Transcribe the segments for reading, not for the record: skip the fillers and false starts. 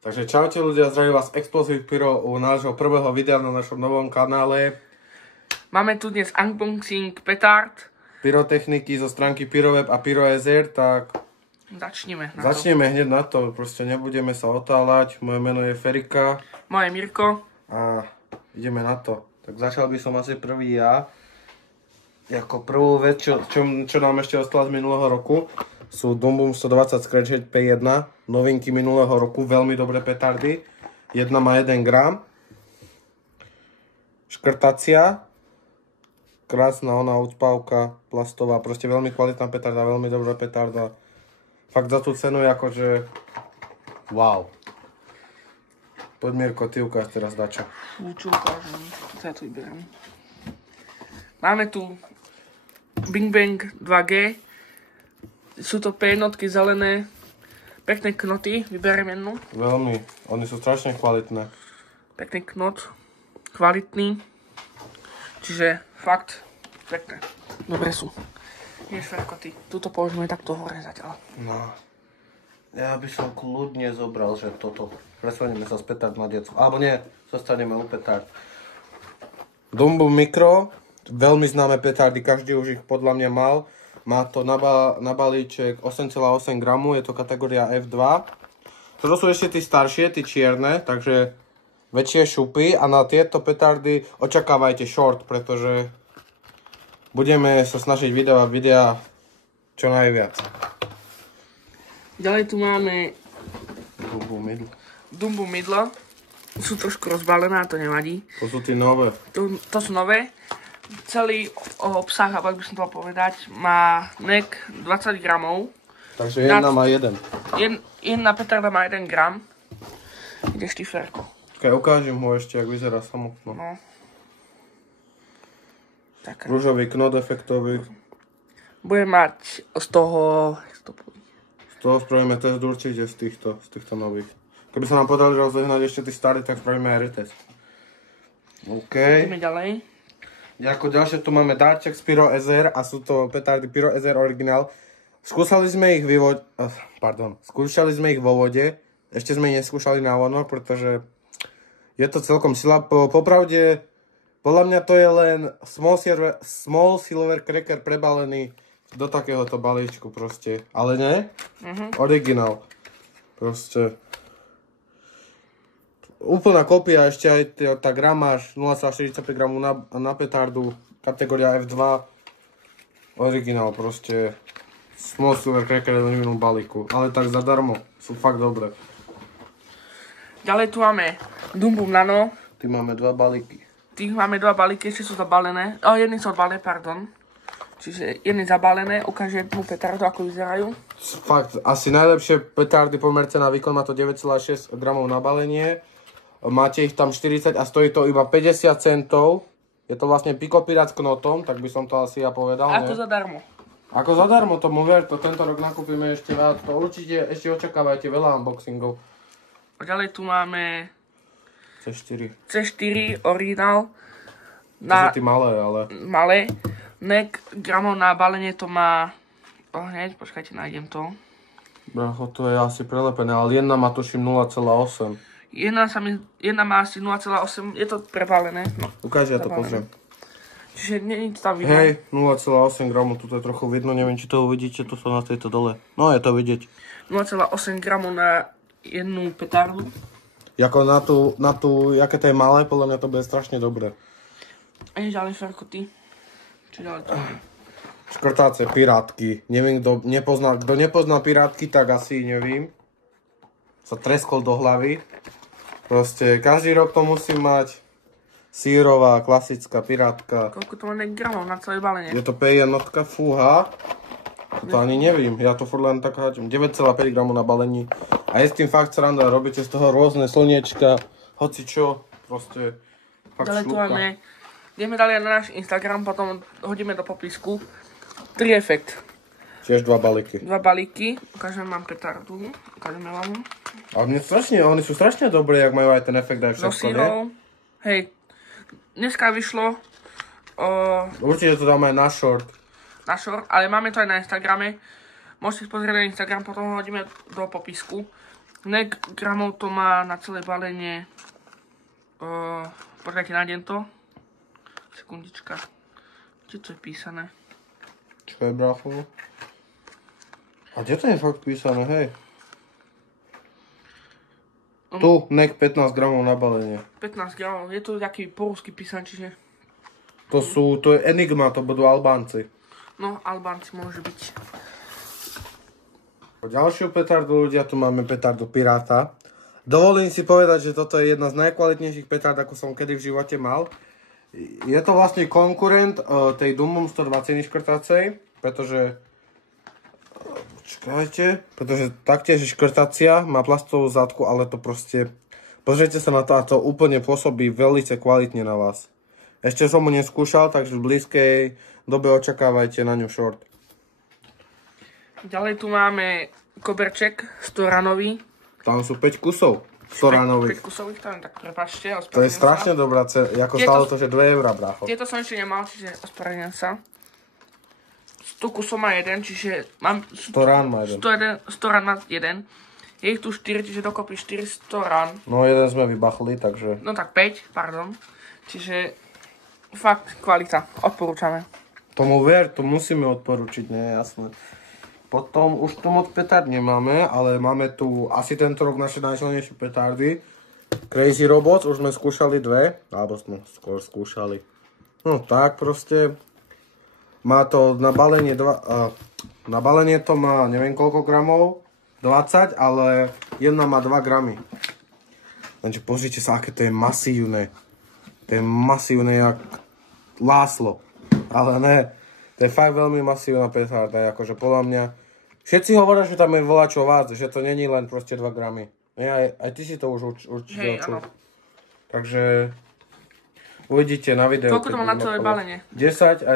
Takže čaute ľudia, zdraví vás Explosive Pyro u nášho prvého videa na našom novom kanále. Máme tu dnes unboxing petard. Pyrotechniky zo stránky Pyroweb a PyroEzer, tak začneme hneď na to, proste nebudeme sa otáľať. Moje meno je Ferika. Moje Mirko. A ideme na to. Tak začal by som asi prvý ja. Ako prvú vec, čo nám ešte ostalo z minulého roku, sú Dumbum 120 Scratch P1, novinky minulého roku, veľmi dobré petardy. Jedna má 1 gram. Škrtacia. Krásna ona odpávka, plastová, proste veľmi kvalitná petarda, veľmi dobrá petarda. Fakt za tú cenu je akože wow. Poď Mirko, ty ukáž teraz dačo. Čo ukážem, to ja tu vyberiem. Máme tu Bing Bang 2G. Sú to P1 zelené, pekné knoty, vyberiem jednu. Veľmi, oni sú strašne kvalitné. Pekný knot, kvalitný, čiže fakt pekné, dobre sú. Vieš, Ferko, ty, tuto položíme takto hore zatiaľ. No, ja by som kľudne zobral, že toto, presunieme sa z petard na detsko, alebo nie, zostaneme u petard. Dumbum Micro, veľmi známe petardy, každý už ich podľa mňa mal. Má to na balíček 8,8 gramu, je to kategória F2. Toto sú ešte tí staršie, tí čierne, takže väčšie šupy a na tieto petardy očakávajte short, pretože budeme sa snažiť vydávať videa čo najviac. Ďalej tu máme Dumbum mydlo. Sú trošku rozbalené, to nevadí. To sú tí nové. To sú nové. Celý obsah, ak by som to povedať, má NEC 20 gramov. Takže jedna má 1. Jedna petarda má 1 gram. Ideš ty, Ferko. Keď ukážem ho ešte, jak vyzerá samotno. No. Tak. Ružový knot efektový. Bude mať z toho... Z toho spravíme test určite z týchto nových. Keby sa nám podali rozehnať ešte tí staré, tak spravíme aj retest. OK. Ideme ďalej. Ako ďalšie tu máme darček z PyroEzer a sú to petardy PyroEzer originál. Skúšali sme ich vo vode, ešte sme ich neskúšali na vonok, pretože je to celkom sila. Popravde, podľa mňa to je len small silver cracker prebalený do takéhoto balíčku proste, ale nie? Originál. Proste. Úplná kopia, ešte aj tá gramáž 0,45 gramu na petardu, kategória F2, originál proste, small silver cracker v jednom balíku, ale tak zadarmo, sú fakt dobré. Ďalej tu máme Dumbum Nano. Ty máme 2 balíky. Ešte sú zabalené, jedny sú odbalené, pardon. Čiže jedny zabalené, ukáže jednu petardu, ako vyzerajú. Fakt, asi najlepšie petardy pomerce na výkon, má to 9,6 gramov na balenie. Máte ich tam 40 a stojí to iba 50 centov. Je to vlastne pikopirát s knotom, tak by som to asi ja povedal. Ako zadarmo. Ako zadarmo, tomu ver, to tento rok nakúpime ešte viac. To určite ešte očakávajte veľa unboxingov. A ďalej tu máme C4 originál. To sú tí malé, ale... Malé. NEC gramov na balenie to má... hneď, počkajte, nájdem to. Bracho, to je asi prelepené, ale jedna má tuším 0,8. Jedna má asi 0,8, je to prevalené. No, ukáž, ja to pozriem. Čiže nie to tam vidno. Hej, 0,8 gramu, tu je trochu vidno, neviem, či to uvidíte, to sú na tejto dole. No, je to vidieť. 0,8 gramu na jednu petardu. Jako na tú, jaké to je malé, podľa mňa to bude strašne dobré. A je ďalej, Ferko, ty. Čo ďalej to je? Škrtáce, pirátky. Neviem, kto nepozná pirátky, tak asi nevím. Sa treskol do hlavy. Proste, každý rok to musí mať sírová, klasická pirátka. Koľko to má gramov na celé balenie? Je to P1, fúha. To ani neviem, ja to furt len tak háčem. 9,5 gramu na balení. A je s tým fakt sranda, robíte z toho rôzne slniečka, hoci čo, proste fakt ďalej šľúbka. Ideme ďalej na náš Instagram, potom hodíme do popisku 3 efekt. Tiež 2 balíky. 2 balíky, ukážeme vám petardu, ukážeme vám. Ale oni sú strašne dobré, jak majú aj ten efekt aj všetko, nie? Hej, dneska vyšlo... Určite to dáme aj na short. Ale máme to aj na Instagrame. Môžete si pozrieť na Instagram, potom ho hodíme do popisku. Nek gramov to má na celé balenie. Počkajte, nájdem to. Sekundička. Kde to je písané? Čo je, brácho? A kde to je fakt písané, hej? Tu, nek 15 gramov na balenie. 15 gramov. Je to taký po rusky písaný, čiže... To je Enigma, to budú Albánci. No, Albánci môže byť. Ďalšiu petardu, ľudia, tu máme petardu Piráta. Dovolím si povedať, že toto je jedna z najkvalitnejších petard, ako som kedy v živote mal. Je to vlastne konkurent tej Dumbum 120 škrtacej, pretože... Počkajte, pretože taktiež škrtacia má plastovú zadku, ale to proste... Pozrite sa na to a to úplne pôsobí veľmi kvalitne na vás. Ešte som mu neskúšal, takže v blízkej dobe očakávajte na ňu short. Ďalej tu máme koberček storanový. Tam sú 5 kusov storanových. 5 kusových tam, tak prepáčte. To je strašne dobrá cena, ako stálo to, že 2 eurá, brácho. Tieto som ešte nemal, čiže ospravedlňujem sa. 100 kusov má jeden, čiže mám... Storán má jeden. Storán má jeden. Je ich tu 4, čiže dokopy 4 storán. No jeden sme vybachli, takže... No tak 5, pardon. Čiže fakt kvalita, odporúčame. Tomu ver, to musíme odporučiť, nie, jasné. Potom už tu moc petard nemáme, ale máme tu asi tento rok naše najsilnejšie petardy. Crazy Robots, už sme skúšali 2, alebo sme skôr skúšali. No tak proste. Má to na balenie na balenie to má neviem koľko gramov, 20, ale jedna má 2 gramy. Takže pozrite sa, aké to je masívne. To je masívne jak láslo. Ale ne, to je fakt veľmi masívna petarda, akože podľa mňa. Všetci hovoria, že tam je voľačo viac, že to není len proste 2 gramy. Aj ty si to už určite očul. Takže uvidíte na videu. Koľko to má na celé balenie? 10 a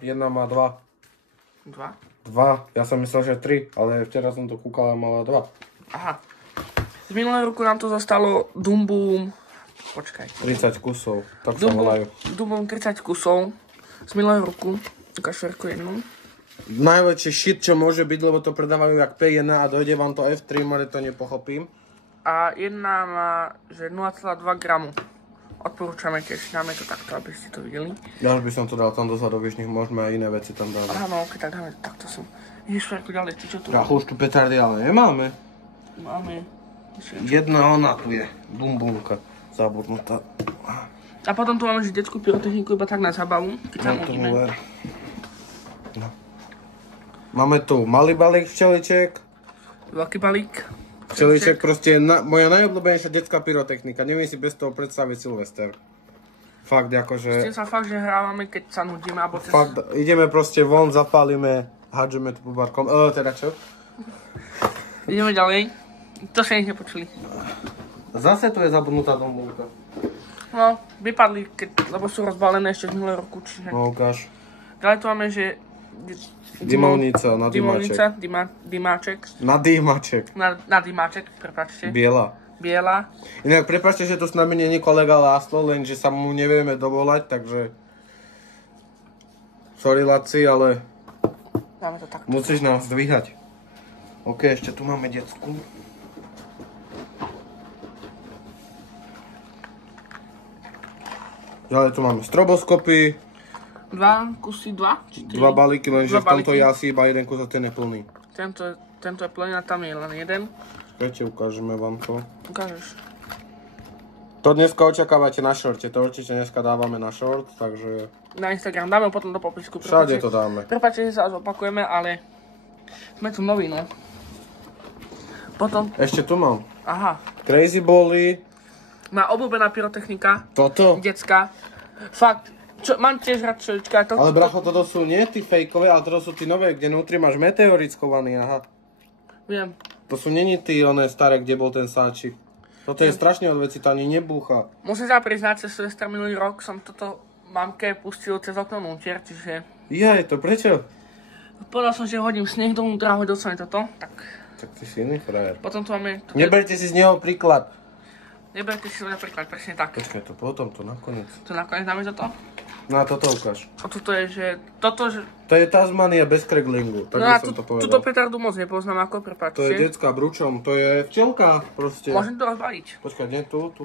jedna má 2. 2? Ja som myslel, že 3, ale včera som to kúkal a mala 2. Aha. Z minulého roku nám to zostalo Dumbum... Počkaj. 30 kusov, tak sa volajú. Dumbum 30 kusov z minulého roku. Ukáž Ferko jednu. Najväčší shit, čo môže byť, lebo to predávajú jak P1 a dojde vám to F3, ale to nepochopím. A jedna má, že 0,2 gramu. Odporúčame tiež, dáme to takto, aby ste to videli. Ja už by som to dal tam dozadu, víš, nech môžeme aj iné veci tam dávať. Aha, no ok, tak dáme to takto som. Ježiš, Ferko, ďalej, ty čo tu? Už tu petardy ale nemáme. Máme. Jedna ona tu je, bumbunka, zabudnutá. A potom tu máme, že detskú pyrotechniku iba tak na zábavu, keď sa nudíme. No. Máme tu malý balík včeliček. Veľký balík. Včeliček proste je moja najobľúbenejšia detská pyrotechnika. Neviem si bez toho predstaviť Silvester. Fakt akože... S tým sa fakt, že hrávame, keď sa nudíme, alebo cez... Fakt, ideme proste von, zapálime, hádžeme tu pubarkom. Teda čo? Ideme ďalej. To sa ich nepočuli. Zase tu je zabudnutá dombulka. No, vypadli, lebo sú rozbalené ešte z minulého roku, čiže... No, ukáž. Ďalej tu máme, že... Dymovnica na dymáček. Dymáček. Na dymáček. Na dymáček, prepáčte. Biela. Inak prepáčte, že tu s nami není kolega Láslo, lenže sa mu nevieme dovolať, takže... Sorry, Laci, ale... Dáme to takto. Musíš nás zdvíhať. OK, ešte tu máme detskú. Ďalej tu máme stroboskopy. 2 kusy, 2? 2 balíky, lenže v tomto je asi iba jeden kus a ten je plný. Tento je plný a tam je len jeden. Viete, ukážeme vám to. Ukážeš. To dneska očakávate na shorte, to určite dneska dávame na short, takže... Na Instagram dáme potom do popisku. Všade to dáme. Prepáčte, že sa zopakujeme, ale sme tu noví, no. Potom... Ešte tu mám. Aha. Crazy Bally. Má obľúbená pyrotechnika. Toto? Detská. Fakt. Mám tiež rád čelička. Ale bracho, toto sú nie tí fejkové, ale toto sú tí nové, kde vnútri máš meteorit schovaný, aha. Viem. To sú není tí oné staré, kde bol ten sáčik. Toto je strašne od veci, to ani nebúcha. Musím sa priznať, cez Silvestra minulý rok som toto mamke pustil cez okno nútier, čiže... Jaj, to prečo? Povedal som, že hodím sneh dovnútra a hodil som toto, tak... Tak ty si iný frajer. Potom tu máme... Neberte si z neho príklad. Neberte si to napríklad presne tak. Počkaj, to potom, to nakoniec. To nakoniec dáme toto? No a toto ukáž. A toto je, že... Toto, že... To je Tasmania bez kreglingu, tak No by a som to povedal. túto petardu moc nepoznám, ako prepáčte. To je detská bručom, to je včelka proste. Môžem to rozbaliť. Počkaj, nie tu. To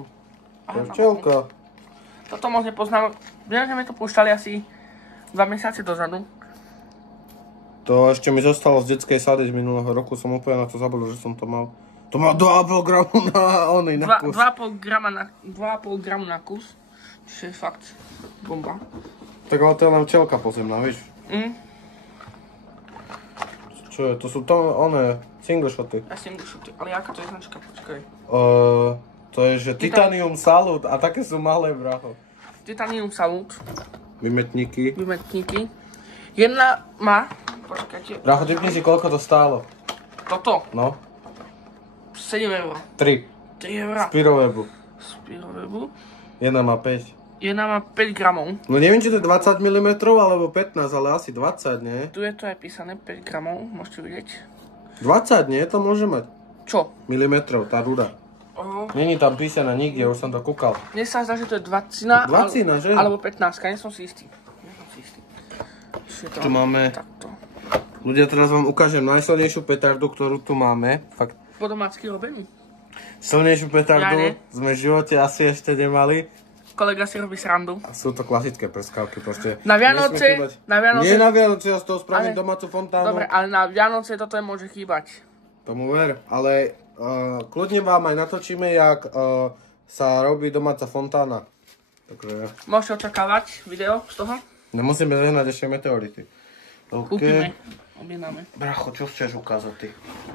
je Aha, včelka. Toto moc nepoznám. Viem, že mi to púšťali asi 2 mesiace dozadu. To ešte mi zostalo z detskej sady z minulého roku, som úplne na to zabudol, že som to mal. To má 2,5 gramu na kus. 2,5 gramu na kus. Čiže je fakt bomba. Tak ale to je len včelka pozemná, vieš? Čo je, to sú to, single shoty. Ja single shoty, ale jaká to je značka, počkaj. To je, že Titanium Salute a také sú malé, bracho. Titanium Salute. Vymetníky. Jedna má, počkajte. Bracho, typni si, koľko to stálo. Toto, No, 7 eur. 3. 3 eur. Spirowebu. Jedna má 5. Jedna má 5 gramov. No neviem, či to je 20 mm alebo 15, ale asi 20, nie? Tu je to aj písané, 5 gramov, môžete vidieť. 20, nie? To môže mať. Čo? Milimetrov, tá ruda. Není tam písané nikde, už som to kúkal. Mne sa zdá, že to je 20, že? Alebo 15, nie som si istý. Tu máme... Takto. Ľudia, teraz vám ukážem najsilnejšiu petardu, ktorú tu máme. Fakt. Po domácky robený. Silnejšiu petardu Ja sme v živote asi ešte nemali. Kolega si robí srandu. A sú to klasické prskavky, proste. Na Vianoce... Nie na Vianoce, ja z toho spravím domácu fontánu. Dobre, ale na Vianoce toto môže chýbať. Tomu ver, ale kľudne vám aj natočíme, jak sa robí domáca fontána. Takže... Môžete očakávať video z toho? Nemusíme zahnať ešte meteority. Kúpime. Objednáme. Bracho, čo chceš ukázať ty?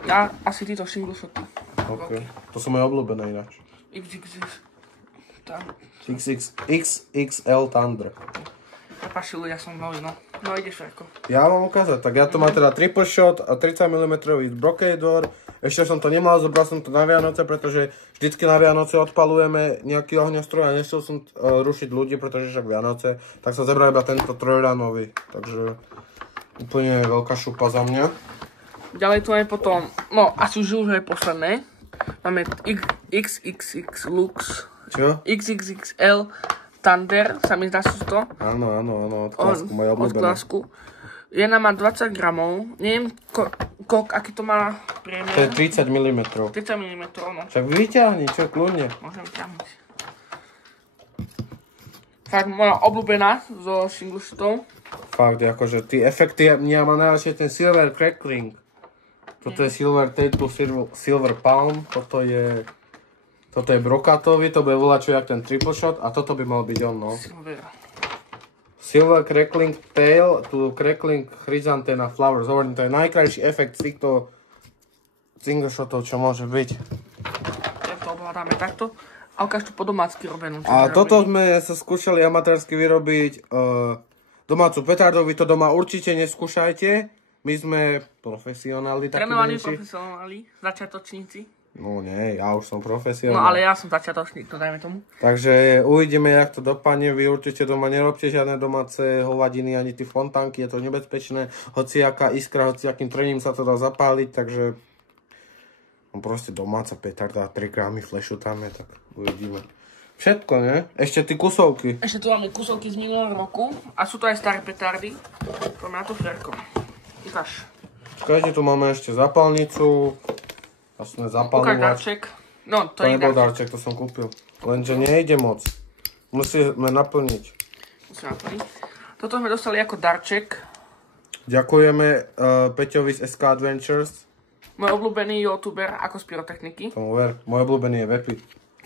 Ja asi títo single shoty. OK. To sú moje obľúbené ináč. XXL Thunder. Prepáčte ľudia, som nový, no. No ideš, Ferko. Ja vám ukázať, tak ja tu mám teda triple shot a 30 mm brocade door. Ešte som to nemal, zobral som to na Vianoce, pretože vždycky na Vianoce odpalujeme nejaký ohňostroj a nechcel som rušiť ľudí, pretože však Vianoce, tak som zebral iba tento trojranový. Takže úplne veľká šupa za mňa. Ďalej tu máme potom, no asi už je posledné. Máme XXX Lux. Čo? XXXL Thunder, sa mi zdá sú to. Áno, od Klásku, moje obľúbené. Od Klásku. Jedna má 20 gramov, neviem, aký to má priemer. To je 30 mm. 30 mm, no. Však vyťahni, čo kľudne. Môžem vyťahnuť. Fakt moja obľúbená zo single shotov. Fakt, akože tí efekty, mňa má najradšej ten Silver Crackling. Toto je Silver Tape plus Silver Palm, toto je brokatový, to bude volať čo jak ten triple shot a toto by mal byť on, no. Silver Crackling Tail, tu Crackling Chrysanthemum Flowers, hovorím, to je najkrajší efekt z týchto single shotov, čo môže byť. Tak to ovládame takto. A ukáž tu po domácky robenú. A toto sme sa skúšali amatérsky vyrobiť domácu petardu, vy to doma určite neskúšajte. My sme profesionáli, takí trénovaní menší. profesionáli, začiatočníci. No nie, ja už som profesionál. No ale ja som začiatočník, to dajme tomu. Takže uvidíme, jak to dopadne. Vy určite doma nerobte žiadne domáce hovadiny, ani tie fontánky, je to nebezpečné. Hociaká iskra, hociakým trením sa to dá zapáliť, takže proste domáca petarda, 3 gramy flashu tam je, tak uvidíme. Všetko, ne? Ešte tie kusovky. Ešte tu máme kusovky z minulého roku a sú to aj staré petardy. Poďme na to Ferko. Ukáž. Čakajte, tu máme ešte zapalnicu. Vlastne Ukáž zapalňovač. darček. No, to je nebol darček. darček, to som kúpil. Lenže nejde moc. Musíme naplniť. Toto sme dostali ako darček. Ďakujeme Peťovi z SK Adventures. Môj obľúbený youtuber ako z pyrotechniky. Tomu ver, môj obľúbený je Vepi.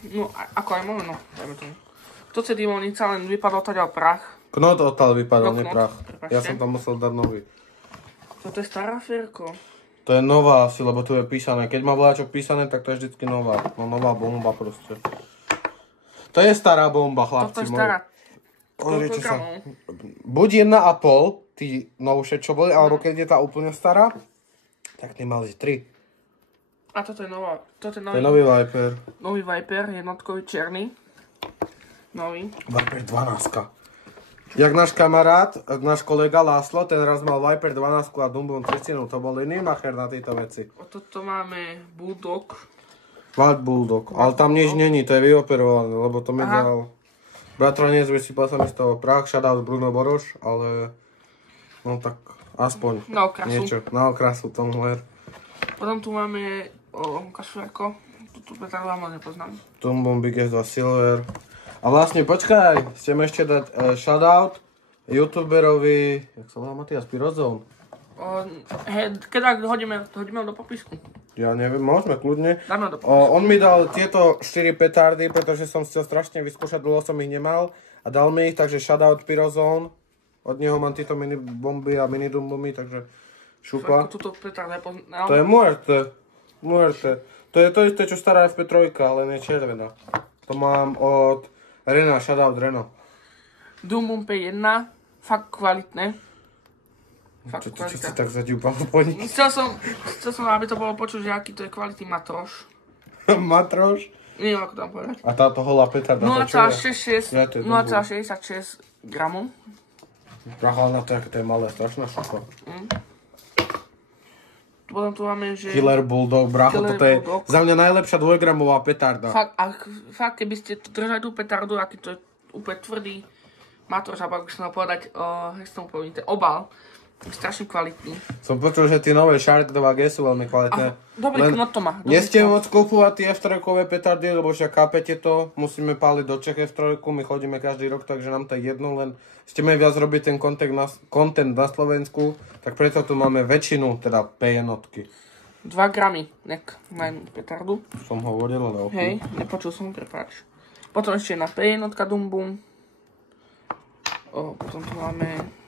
No, ako aj môj, no, dajme tomu. To je dimonica, len vypadol tadiaľ prach. Knot odtiaľ vypadal, No, nie knot, prach. prepáčte. Ja som tam musel dať nový. Toto je stará Ferko. To je nová asi, lebo tu je písané. Keď má voľačo písané, tak to je vždycky nová. No nová bomba proste. To je stará bomba, chlapci. Toto je stará. Pozrite Koľko sa. gramov? Buď 1,5, tí novšie čo boli, alebo keď je tá úplne stará, tak tie mali 3. A toto je nová. Toto je To je nový Viper. nový Viper, jednotkový černý. Nový. Viper 12. Jak náš kamarát, náš kolega Láslo, ten raz mal Viper 12 a Dumbom 30, to bol iný macher na tieto veci. A toto máme Bulldog. White Bulldog. Ale tam nič není, to je vyoperované, lebo to mi dal... Bratranec, vysypal sa mi z toho prach, shoutout Bruno Boroš, ale... No tak aspoň Na okrasu. niečo. Na okrasu tomu her. Potom tu máme kašverko. Tuto petardu vám nepoznám. Tumbum Big S2 Silver. A vlastne počkaj, chcem ešte dať shoutout youtuberovi, jak sa volá Matias Pirozov? Keď hodíme do popisku. Ja neviem, môžeme kľudne. Dáme do popisku. On mi dal tieto 4 petardy, pretože som chcel strašne vyskúšať, dlho som ich nemal. A dal mi ich, takže shoutout Pirozone. Od neho mám tieto mini bomby a mini dumbumy, takže šupa. Tuto petardu nepoznám. To je muerte. Muerte. To je to isté, čo stará FP3, ale nie červená. To mám od Rena, shoutout Reno. Dumbum P1, fakt kvalitné. Čo si tak zadúpal po nich? Chcel som, aby to bolo počuť, že aký to je kvalitný matroš. Matroš? Neviem, ako tam povedať. A táto holá petarda, to čo je? 0,66 gramov. Prahálna to je malé, strašná šupa. Potom tu máme, že... Killer Bulldog, bracho, toto je za mňa najlepšia 2-gramová petarda. Fakt, keby ste držali tú petardu, aký to je úplne tvrdý matroš, alebo ako by som mal povedať, jak som poviem, ten obal. Strašne kvalitný. Som počul, že tie nové Shark 2G sú veľmi kvalitné. Dobrý knot to má. Neste môcť kúpovať tie F3-kové petardy, lebo však chápete to, musíme páliť do Čech F3, my chodíme každý rok, takže nám to je jedno, len chceme viac robiť ten content na Slovensku, tak preto tu máme väčšinu, teda P1. 2 gramy, nek na jednu petardu. Som hovoril, ale ok. Hej, nepočul som, prepáč. Potom ešte jedna P1 Dumbum. Potom tu máme...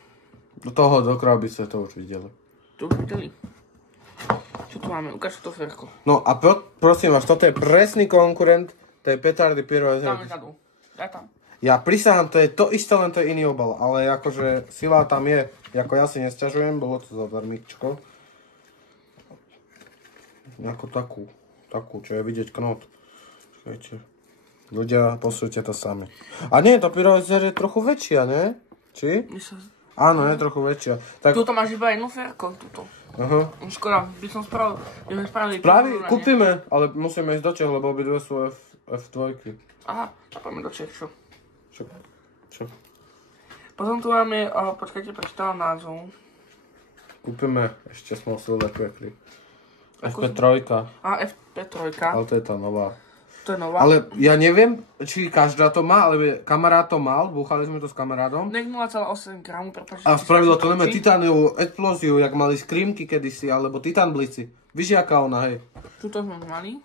Do toho, do krabice to už videli. To už videli. Čo tu máme? Ukáž to ferko. No a prosím vás, toto je presný konkurent tej petardy Pyro SR. Dáme zadu. Daj tam. Ja prisahám, to je to isté, len to je iný obal, ale akože sila tam je, ako ja si nesťažujem, bolo to za darmičko. Nejakú takú, čo je vidieť knot. Čakajte. Ľudia, posúďte to sami. A nie, to Pyro SR je trochu väčšia, ne? Či? Áno, je trochu väčšia. Tak... Tuto máš iba jednu ferko, tuto. Aha. Škoda, by sme spravili... Kúpime, ale musíme ísť do Čech, lebo obidve sú F2. Aha, poďme do Čech, čo? Čo? Potom tu máme, počkajte, prečítam názov. Kúpime ešte Small Silver Crackly. FP3. FP3. Ale to je tá nová. To je nová. Ale ja neviem, či každá to má, ale kamarát to mal, búchali sme to s kamarádom. Nek 0,8 gramu, prepáč. A spravilo to neviem titániovú explóziu, jak mali Screamky kedysi, alebo Titan Blici. Víš, jaká ona, hej? Tuto sme mali.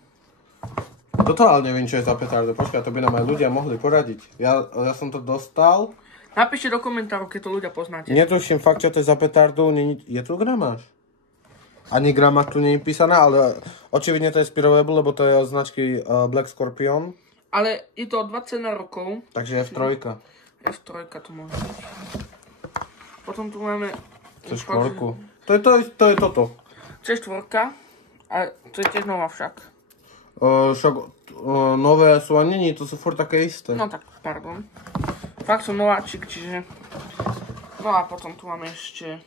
Toto ale neviem, čo je za petardo. Počkaj, to by nám aj ľudia mohli poradiť. Ja som to dostal. Napíšte do komentárov, keď to ľudia poznáte. Netuším fakt, čo to je za petardu. Je tu gramáž? Ani grama tu nie je písaná, ale očividne to je Spirowable, lebo to je od značky Black Scorpion. Ale je to 21 rokov. Takže F3. F3 to môže byť. Potom tu máme... To je štvorku. To je toto. To je štvorka. A to je tiež nová však. Však nové sú a nie, to sú furt také isté. No tak, pardon. Fakt som nováčik, čiže... No a potom tu máme ešte...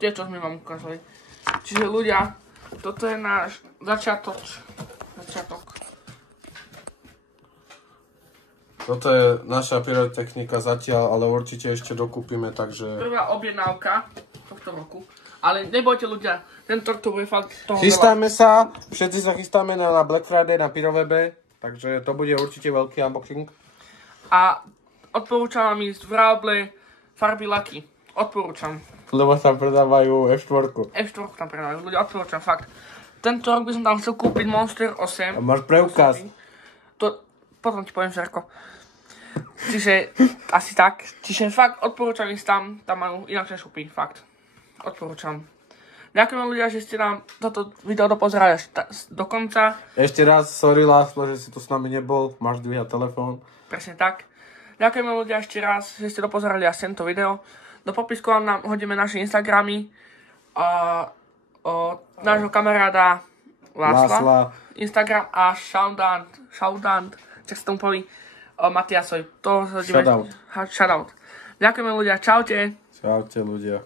Tie, čo sme vám ukázali. Čiže ľudia, toto je náš začiatok. Toto je naša pyrotechnika zatiaľ, ale určite ešte dokúpime, takže... Prvá objednávka tohto roku. Ale nebojte ľudia, tento rok to bude fakt toho Chystáme sa, všetci sa chystáme na Black Friday na Pyrowebe, takže to bude určite veľký unboxing. A odporúčam vám ísť v Rauble farby Lucky. Odporúčam. Lebo sa predávajú F4. F4 tam predávajú, ľudia, odporúčam, fakt. Tento rok by som tam chcel kúpiť Monster 8. A máš preukaz. To, potom ti poviem všetko. Čiže, asi tak. Čiže fakt odporúčam ísť tam majú inakšie šupy, fakt. Odporúčam. Ďakujem ľudia, že ste nám toto video dopozerali až do konca. Ešte raz, sorry Láslo, že si tu s nami nebol, máš dvíhať telefón. Presne tak. Ďakujem ľudia ešte raz, že ste dopozerali až tento video. Do popisku nám hodíme naše Instagramy nášho kamaráda Lásla. Instagram a Shoutout, čo sa tomu povie, Matiasovi. Shoutout. Ďakujeme ľudia, čaute. Čaute ľudia.